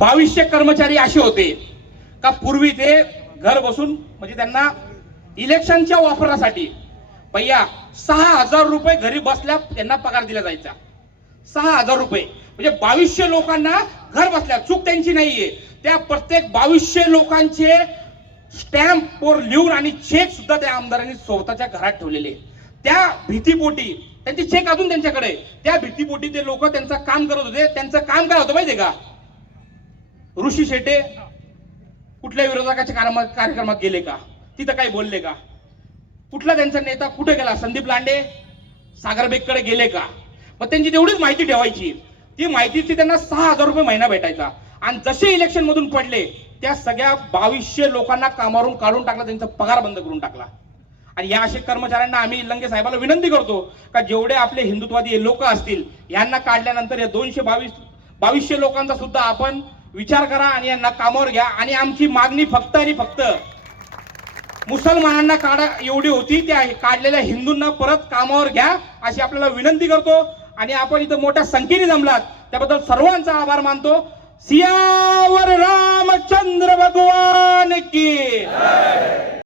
बावीसशे कर्मचारी असे होते. का पूर्वी ते घर बसून म्हणजे त्यांना इलेक्शनच्या वापरासाठी भैया सहा हजार रुपये घरी बसल्या त्यांना पगार दिला जायचा. सहा हजार रुपये. म्हणजे बावीसशे लोकांना घर बसल्या. चूक त्यांची नाहीये. त्या प्रत्येक बावीसशे लोकांचे स्टॅम्प वर लिहून आणि चेक सुद्धा त्या आमदारांनी स्वतःच्या घरात ठेवलेले. त्या भीतीपोटी त्यांचे चेक अजून त्यांच्याकडे. त्या भीतीपोटी ते लोक त्यांचं काम करत होते. त्यांचं काम काय होतं माहितीये का? ऋषी शेटे कुठल्या विरोधकाच्या कार्यक्रमात गेले का? तिथं काही बोलले का? कुठला त्यांचा नेता कुठे गेला? संदीप लांडे सागरबेगकडे गेले का? मग त्यांची तेवढीच माहिती ठेवायची. ती माहितीची त्यांना सहा हजार रुपये महिना भेटायचा. आणि जसे इलेक्शन मधून पडले त्या सगळ्या बावीसशे लोकांना कामावरून काढून टाकला त्यांचा पगार बंद करून टाकला. आणि या अशा कर्मचाऱ्यांना आम्ही लंगे साहेबाला विनंती करतो का जेवढे आपले हिंदुत्वादी लोक असतील यांना काढल्यानंतर या दोनशे बावीस बावीसशे लोकांचा सुद्धा आपण विचार करा आणि यांना कामावर घ्या. आणि आमची मागणी फक्त आणि फक्त मुसलमानांना काढा एवढी होती त्या काढलेल्या हिंदूंना परत कामावर घ्या अशी आपल्याला विनंती करतो. आणि आपण इथं मोठ्या संख्येने जमलात. त्याबद्दल सर्वांचा आभार मानतो. सियावर रामचंद्र भगवान